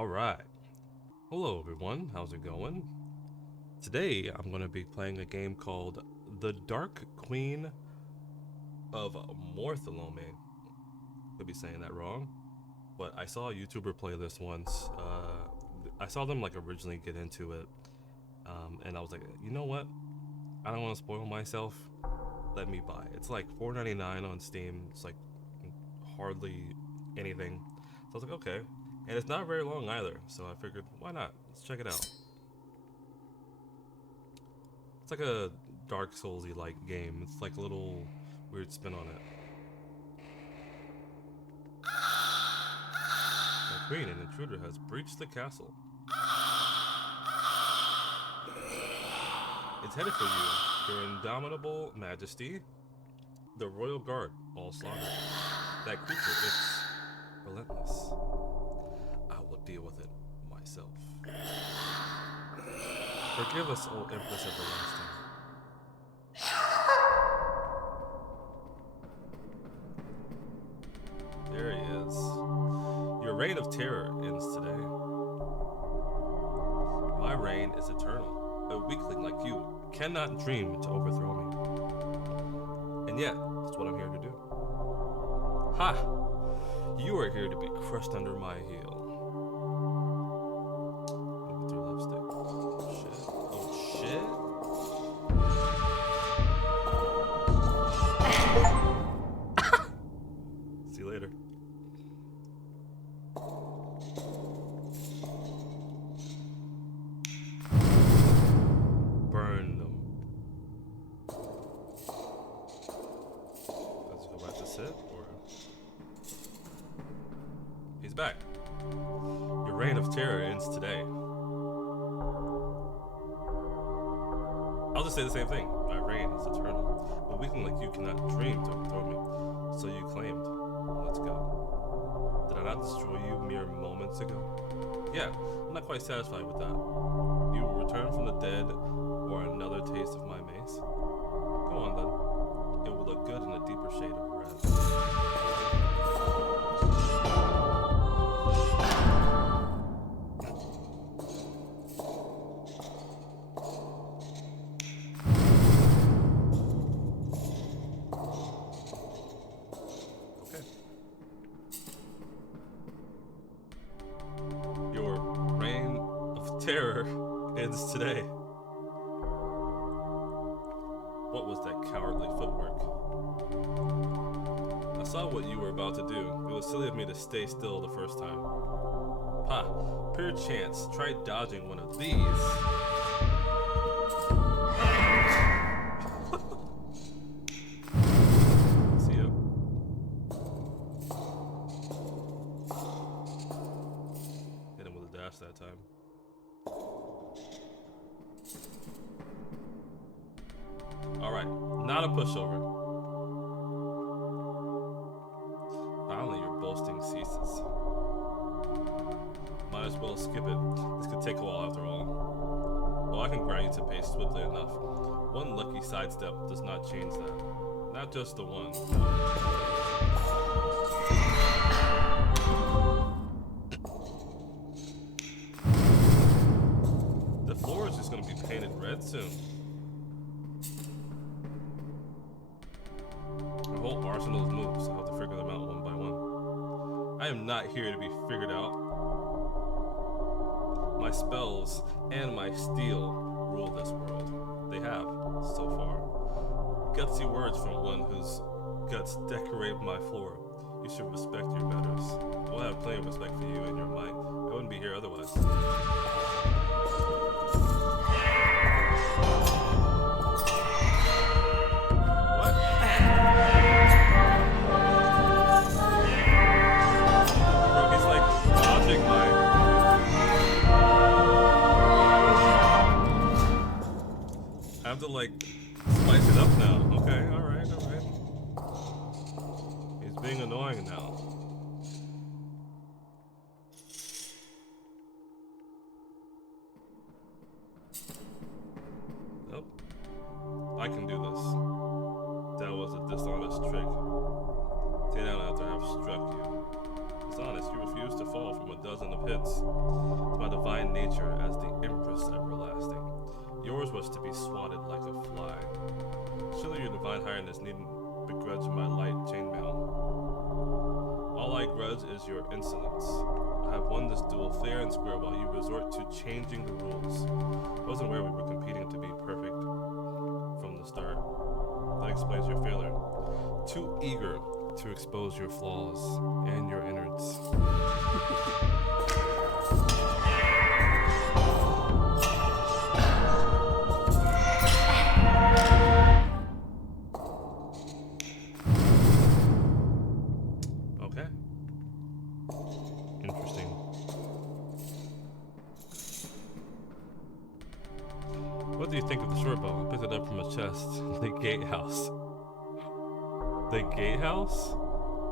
Alright. Hello everyone, how's it going? Today I'm going to be playing a game called The Dark Queen of Mortholme. Could be saying that wrong, but I saw a YouTuber play this once. I saw them like originally get into it, and I was like, you know what? I don't want to spoil myself. Let me buy it. It's like $4.99 on Steam. It's like hardly anything. So I was like, okay. And it's not very long either, so I figured, why not? Let's check it out. It's like a Dark Souls-y like game. It's like a little weird spin on it. The queen, an intruder, has breached the castle. It's headed for you, your indomitable majesty. The royal guard, all slaughtered. That creature, it's relentless. I will deal with it myself. Forgive us, O Empress Everlasting. There he is. Your reign of terror ends today. My reign is eternal. A weakling like you cannot dream to overthrow me. And yet, that's what I'm here to do. Ha! You are here to be crushed under my heel. Move it through left stick. Oh shit. Oh shit. See you later. Burn them. Let's go back to sit, or he's back. Your reign of terror ends today. I'll just say the same thing. My reign is eternal. A weakling like you cannot dream to overthrow me. So you claimed. Let's go. Did I not destroy you mere moments ago? Yeah, I'm not quite satisfied with that. You will return from the dead or another taste of my mace? Go on then. It will look good in a deeper shade of red. Okay. Your reign of terror ends today. What was that cowardly footwork? I saw what you were about to do. It was silly of me to stay still the first time. Ha! Pure chance. Try dodging one of these. See ya. Hit him with a dash that time. Alright, not a pushover. Finally, your boasting ceases. Might as well skip it. This could take a while after all. Well, I can grind you to pace swiftly enough. One lucky sidestep does not change that. Not just the one. The floor is just going to be painted red soon. A whole arsenal of moves. I'll have to figure them out one by one. I am not here to be figured out. My spells and my steel rule this world. They have, so far. Gutsy words from one whose guts decorate my floor. You should respect your betters. I will have plenty of respect for you and your might. I wouldn't be here otherwise. I have to like spice it up now. Okay, alright. He's being annoying now. Nope. I can do this. That was a dishonest trick. Stay down after I have struck you. Dishonest, you refuse to fall from a dozen of hits. To my divine nature as the Empress everlasting. Yours was to be swatted like a fly. Surely your divine highness needn't begrudge my light chainmail. All I grudge is your insolence. I have won this duel fair and square while you resort to changing the rules. I wasn't aware we were competing to be perfect from the start. That explains your failure. Too eager to expose your flaws and your innards. Okay. Interesting. What do you think of the short bow? I picked it up from a chest in the gatehouse. The gatehouse?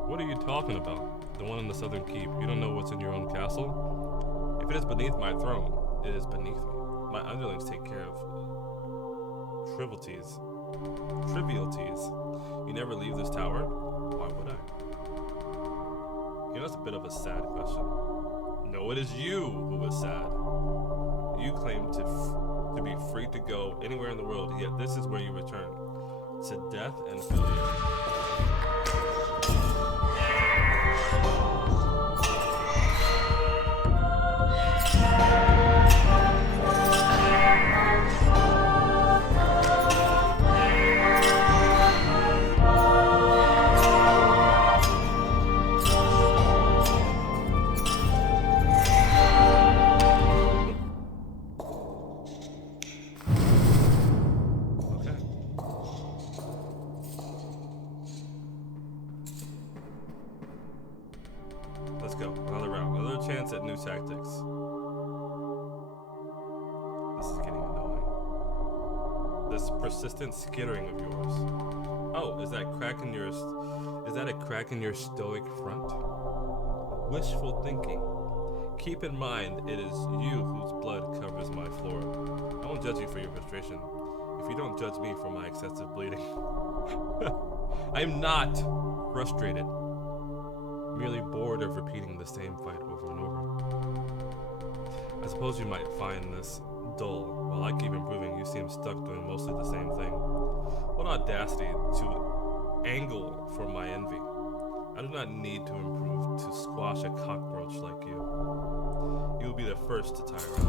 What are you talking about? The one in the southern keep. You don't know what's in your own castle? If it is beneath my throne, it is beneath me. My underlings take care of trivialities. You never leave this tower? Why would I? You know, that's a bit of a sad question. No, it is you who is sad. You claim to be free to go anywhere in the world, yet this is where you return. To death and failure. Let's go. Another round. Another chance at new tactics. This is getting annoying. This persistent skittering of yours. Oh, is that a crack in your stoic front? Wishful thinking. Keep in mind, it is you whose blood covers my floor. I won't judge you for your frustration. If you don't judge me for my excessive bleeding. I am not frustrated. Merely bored of repeating the same fight over and over. I suppose you might find this dull. While I keep improving, you seem stuck doing mostly the same thing. What audacity to angle for my envy. I do not need to improve to squash a cockroach like you. You will be the first to tire out.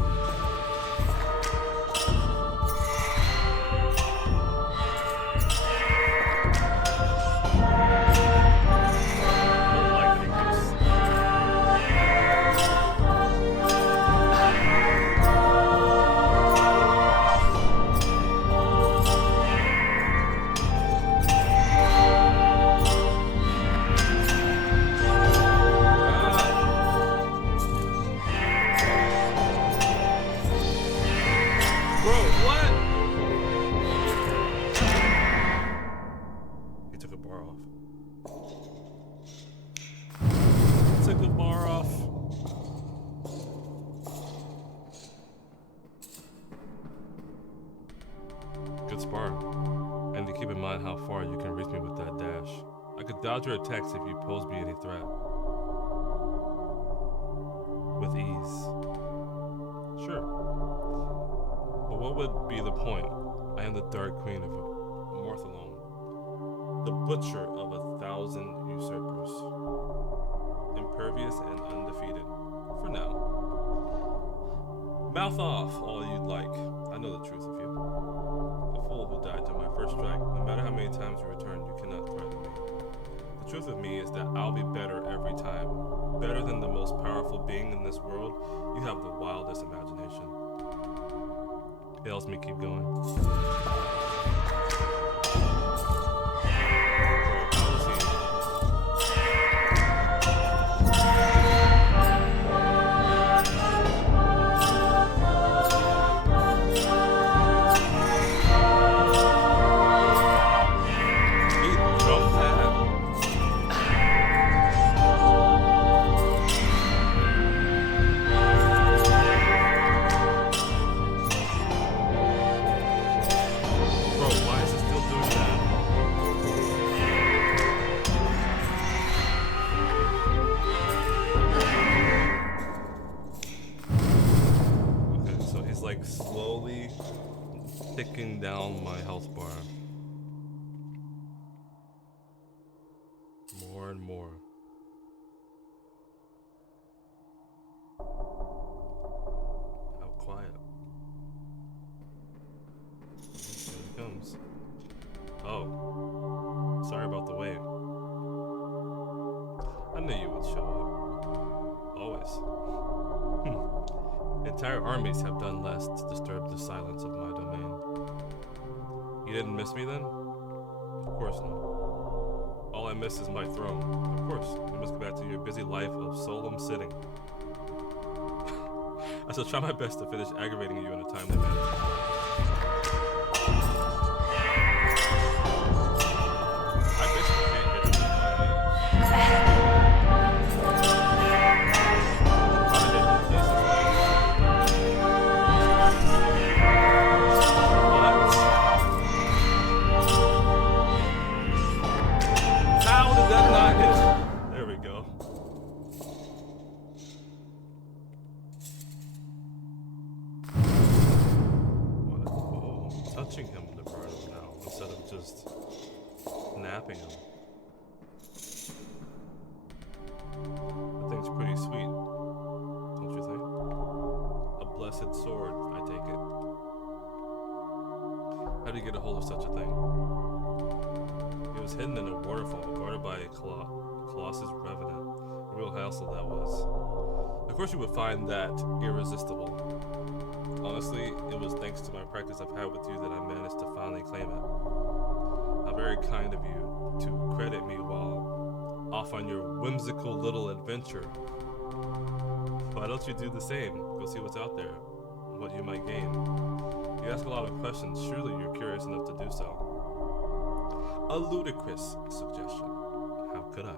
Good spar. And to keep in mind how far you can reach me with that dash. I could dodge your attacks if you pose me any threat. With ease. Sure. But what would be the point? I am the Dark Queen of Mortholme. The butcher of 1,000 usurpers. Impervious and undefeated. For now. Mouth off all you'd like. I know the truth of you. A fool who died to my first strike. No matter how many times you return, you cannot threaten me. The truth of me is that I'll be better every time. Better than the most powerful being in this world. You have the wildest imagination. It helps me keep going. Bro, why is it still like slowly ticking down my health bar. More and more. How quiet. Here he comes. Oh, sorry about the wait. I knew you would show up. Always. Entire armies have done less to disturb the silence of my domain. You didn't miss me then? Of course not. All I miss is my throne. Of course, you must go back to your busy life of solemn sitting. I shall try my best to finish aggravating you in a timely manner. I basically can't hit him. How did that not hit? There we go. What? Oh, I'm touching him to burn him now instead of just napping him. That thing's pretty sweet, don't you think? A blessed sword, I take it. How do you get a hold of such a thing? It was hidden in a waterfall, guarded by a Colossus Revenant. A real hassle that was. Of course you would find that irresistible. Honestly, it was thanks to my practice I've had with you that I managed to finally claim it. How very kind of you to credit me while off on your whimsical little adventure. Why don't you do the same? Go see what's out there, what you might gain. You ask a lot of questions, surely you're curious enough to do so. A ludicrous suggestion. How could I?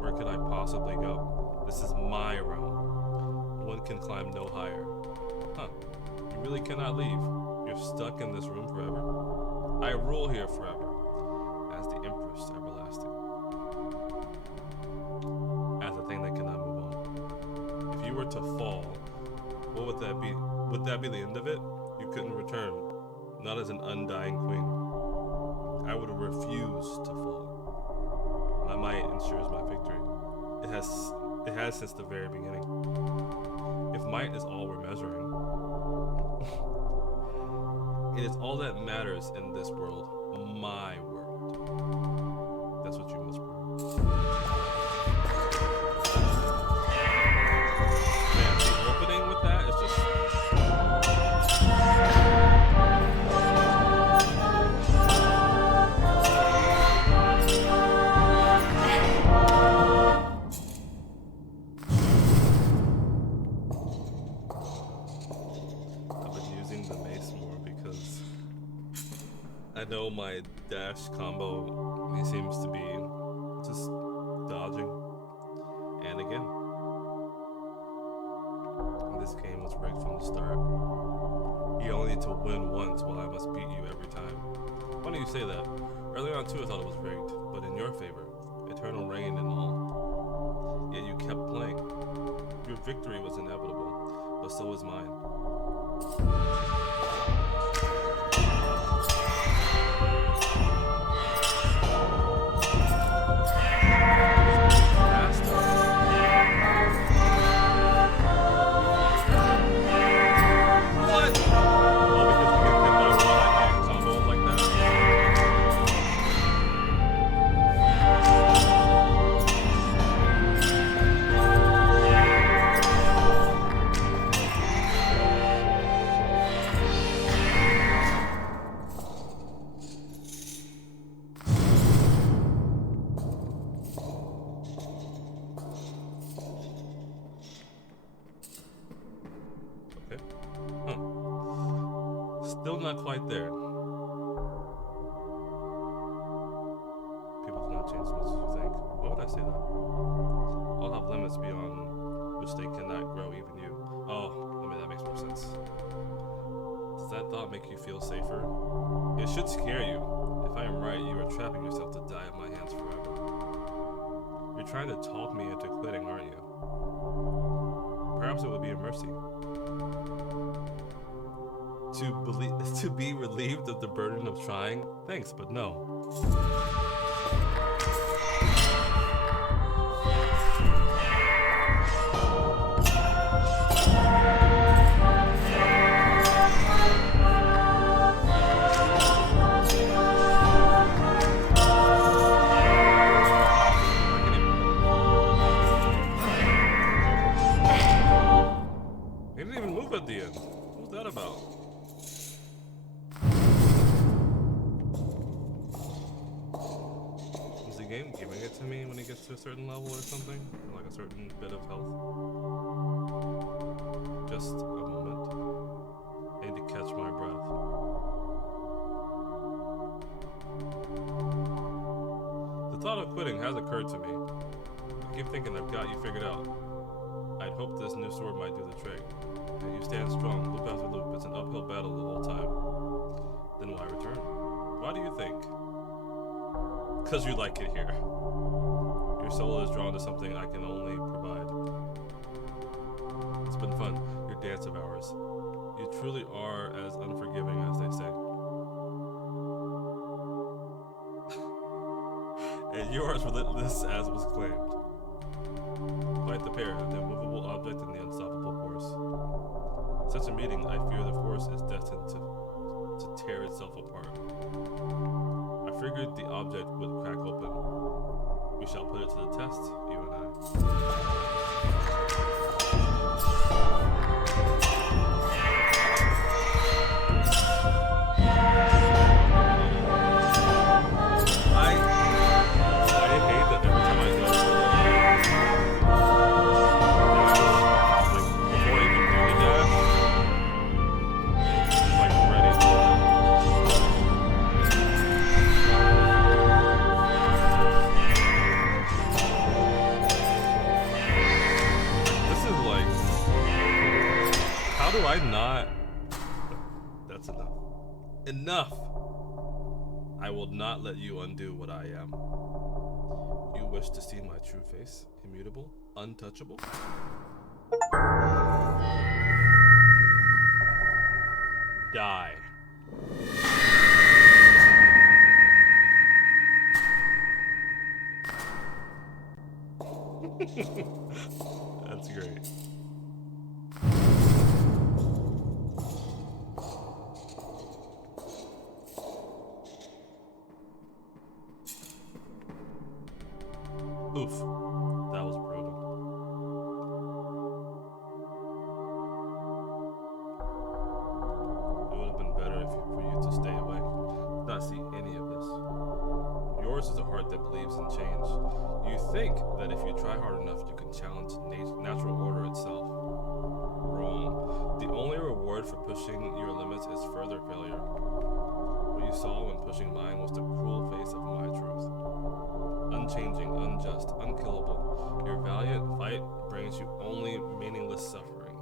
Where could I possibly go? This is my realm. One can climb no higher. Huh. You really cannot leave. You're stuck in this room forever? I rule here forever. As the Empress everlasting. As a thing that cannot move on. If you were to fall, what would that be? Would that be the end of it? You couldn't return. Not as an undying queen. I would refuse to fall. My might ensures my victory. It has since the very beginning. If might is all we're measuring, it is all that matters in this world. My world. That's what you must prove. Man, the opening with that is just... I know my dash combo, he seems to be just dodging. And again. This game was rigged from the start. You only need to win once while I must beat you every time. Why do you say that? Early on too I thought it was rigged, but in your favor. Eternal reign and all. Yet you kept playing. Your victory was inevitable, but so was mine. Still not quite there. People do not change as much as you think. Why would I say that? All have limits beyond which they cannot grow, even you. Oh, I mean, that makes more sense. Does that thought make you feel safer? It should scare you. If I am right, you are trapping yourself to die at my hands forever. You're trying to talk me into quitting, aren't you? Perhaps it would be a mercy. to be relieved of the burden of trying? Thanks, but no. He didn't even move at the end. What was that about? Is the game giving it to me when he gets to a certain level or something? Like a certain bit of health? Just a moment. I need to catch my breath. The thought of quitting has occurred to me. I keep thinking I've got you figured out. I'd hoped this new sword might do the trick. And you stand strong, loop after loop. It's an uphill battle the whole time. Then why return? Why do you think? Because you like it here. Your soul is drawn to something I can only provide. It's been fun, your dance of ours. You truly are as unforgiving as they say. And you are as relentless as was claimed. Quite the pair, the immovable object and the unstoppable force. Such a meeting, I fear the force is destined to tear itself apart. I figured the object would crack open. We shall put it to the test, you and I. I hate that every time I go before I even do the dash, it's like ready. This is like, how do I not? That's enough. Enough! I will not let you undo what I am. You wish to see my true face, immutable, untouchable? Die. That's great. Oof, that was brutal. It would have been better for you to stay away, not see any of this. Yours is a heart that believes in change. You think that if you try hard enough, you can challenge natural order itself. Wrong. The only reward for pushing your limits is further failure. What you saw when pushing mine was the cruel face of my truth. Unchanging, unjust, unkillable. Your valiant fight brings you only meaningless suffering.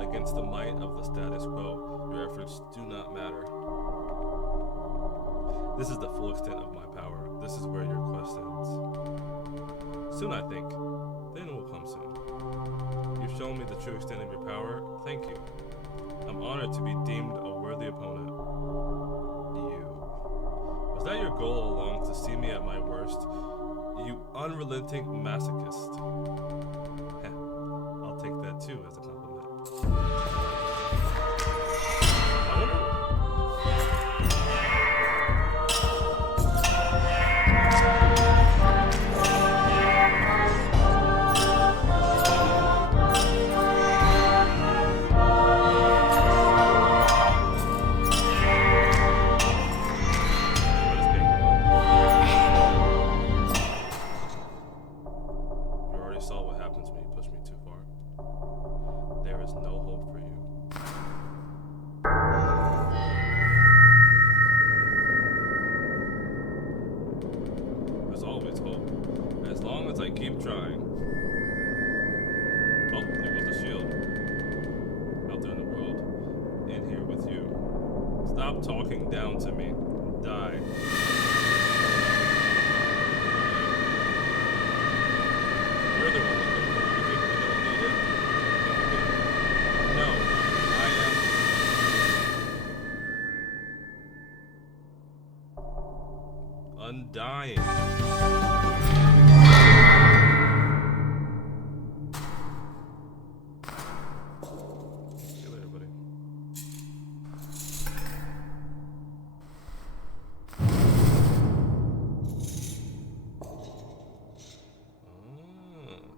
Against the might of the status quo, your efforts do not matter. This is the full extent of my power. This is where your quest ends. Soon, I think. Then it will come soon. You've shown me the true extent of your power. Thank you. I'm honored to be deemed a worthy opponent. Was that your goal all along, to see me at my worst? You unrelenting masochist. I'll take that too as a compliment. I wonder... Stop talking down to me. Die. You're the one with the word. You think we don't need it? No, I am dying. See you later, buddy.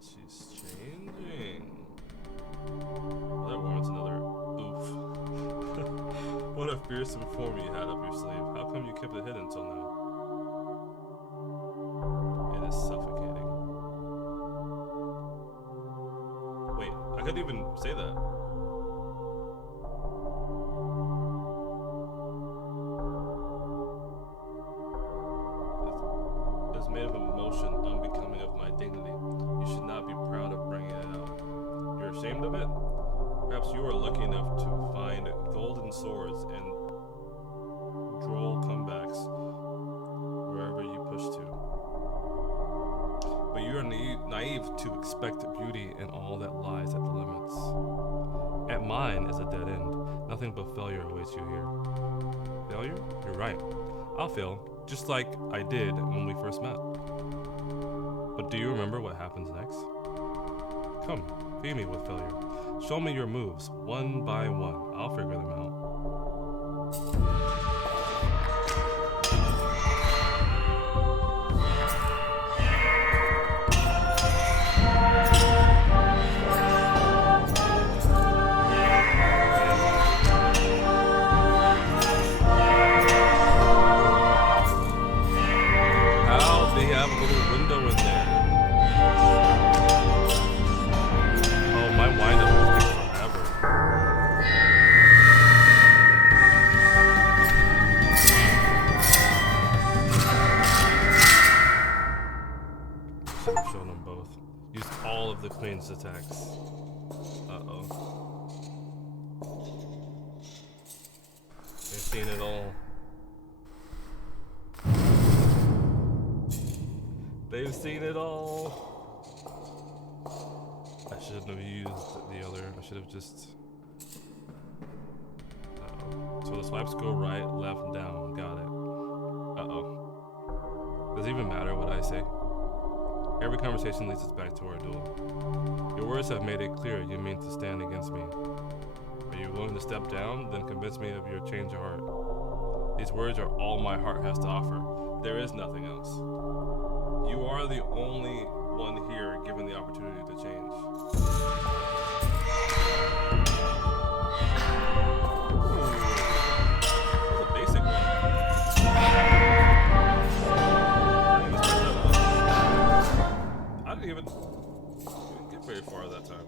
She's changing. Well, that warrants another oof. What a fearsome form you had up your sleeve. How come you kept it hidden until now? It is suffocating. Wait, I couldn't even say that. It's made of emotion unbecoming of my dignity. You should not be proud of bringing it out. You're ashamed of it? Perhaps you are lucky enough to find golden swords and droll comebacks wherever you push to. But you are naive to expect beauty in all that lies at the limits. At mine is a dead end. Nothing but failure awaits you here. Failure? You're right. I'll fail, just like I did when we first met. But do you remember what happens next? Come, feed me with failure. Show me your moves, one by one. I'll figure them out. How they have a little window in there. Oh, my wind-up will take forever. Should have shown them both. Used all of the queen's attacks. Uh-oh. They've seen it all. They've seen it all. I shouldn't have used the other. I should have just... Uh-oh. So the swipes go right, left, down. Got it. Uh-oh. Does it even matter what I say? Every conversation leads us back to our duel. Your words have made it clear you mean to stand against me. Are you willing to step down? Then convince me of your change of heart. These words are all my heart has to offer. There is nothing else. You are the only one here given the opportunity to change. That's a basic one. I didn't even get very far that time.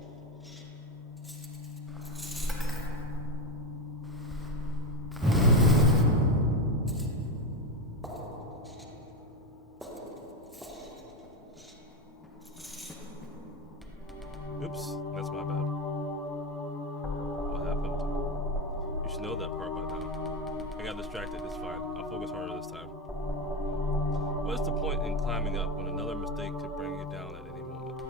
Oops, that's my bad. What happened? You should know that part by now. I got distracted, it's fine. I'll focus harder this time. What is the point in climbing up when another mistake could bring you down at any moment?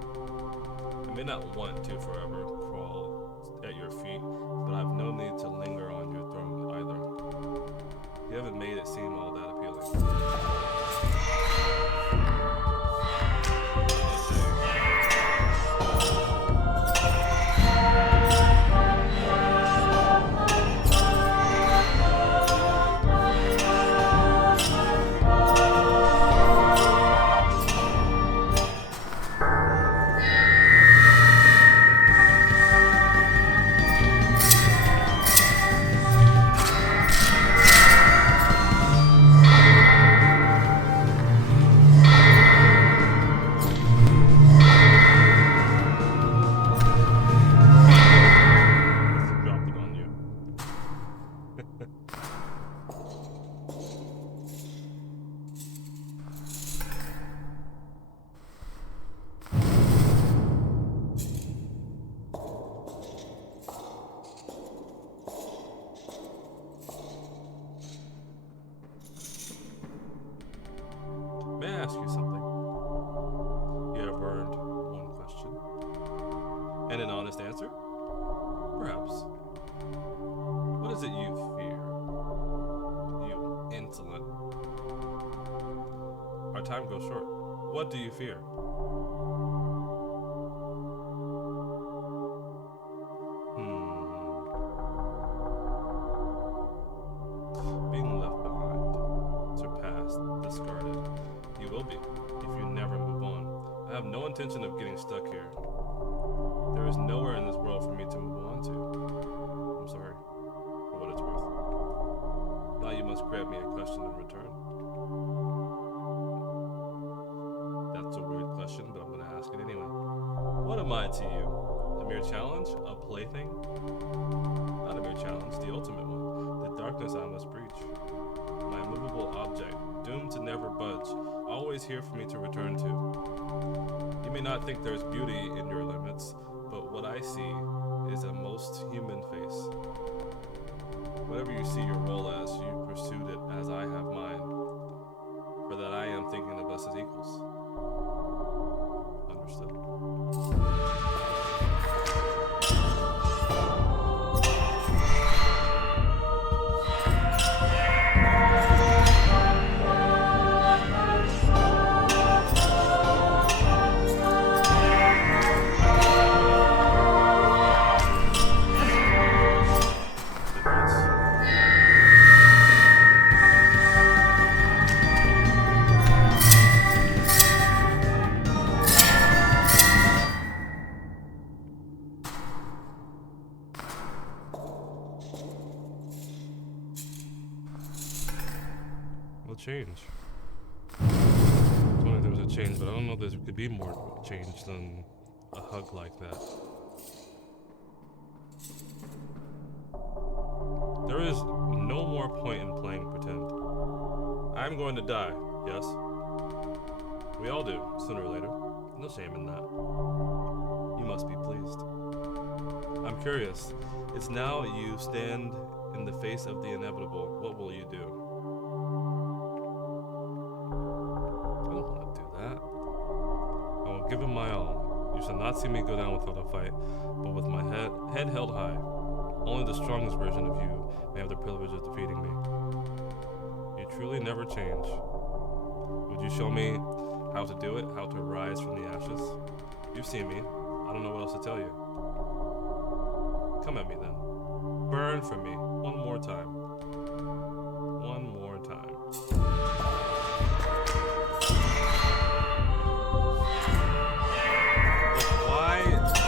I may not want to forever crawl at your feet, but I've no need to linger on your throne either. You haven't made it seem all that appealing. Ask you something. You have earned one question and an honest answer? Perhaps. What is it you fear? You insolent. time goes short. What do you fear? Being left behind, surpassed, discarded. You will be, if you never move on. I have no intention of getting stuck here. There is nowhere in this world for me to move on to. I'm sorry, for what it's worth. Now you must grant me a question in return. That's a weird question, but I'm gonna ask it anyway. What am I to you? A mere challenge? A plaything? Not a mere challenge, the ultimate one. The darkness I must breach. My immovable object, doomed to never budge, always here for me to return to. You may not think there's beauty in your limits, but what I see is a most human face. Whatever you see your role as, you pursued it as I have mine. For that I am thinking of us as equals. Understood. What change? I was wondering if there was a change, but I don't know if there could be more change than a hug like that. There is no more point in playing pretend. I'm going to die, yes? We all do, sooner or later. No shame in that. You must be pleased. I'm curious. It's now you stand in the face of the inevitable. What will you do? I don't want to do that. I will give it my all. You shall not see me go down without a fight, but with my head held high. Only the strongest version of you may have the privilege of defeating me. You truly never change. Would you show me how to do it, how to rise from the ashes? You've seen me. I don't know what else to tell you. Come at me then. Burn for me. One more time. One more time. Look, why is this...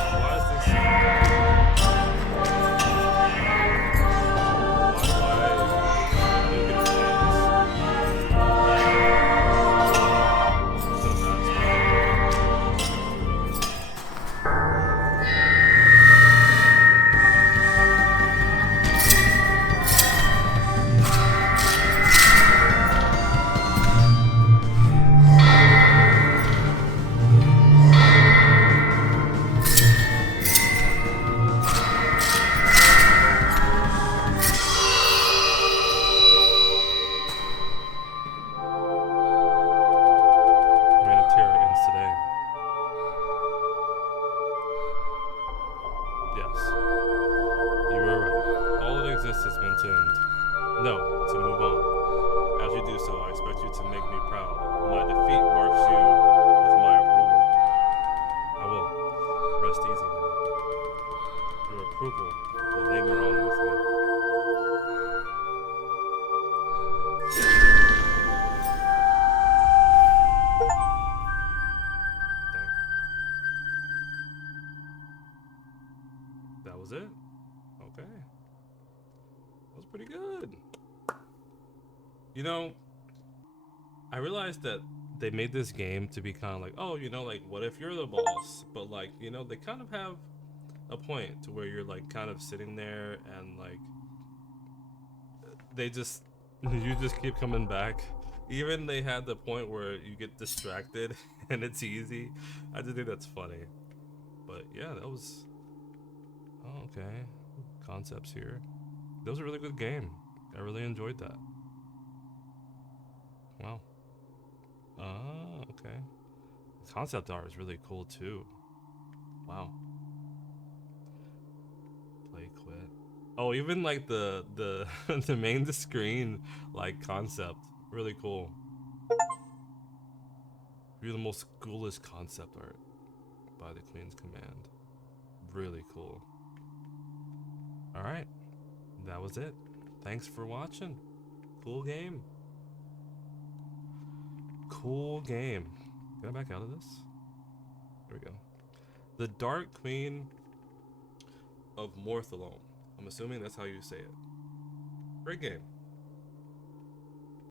That was it? Okay. That was pretty good. You know, I realized that they made this game to be kind of like, oh, you know, like, what if you're the boss? But, like, you know, they kind of have a point to where you're, like, kind of sitting there and, like, they just, you just keep coming back. Even they had the point where you get distracted and it's easy. I just think that's funny. But, yeah, that was... Oh, okay. Concepts here. That was a really good game. I really enjoyed that. Wow. Ah, okay. Concept art is really cool too. Wow. Play quit. Oh, even like the the main screen like concept, really cool. You're the most coolest concept art by the Queen's command. Really cool. Alright, that was it. Thanks for watching. Cool game. Cool game. Get back out of this. There we go. The Dark Queen of Mortholme. I'm assuming that's how you say it. Great game.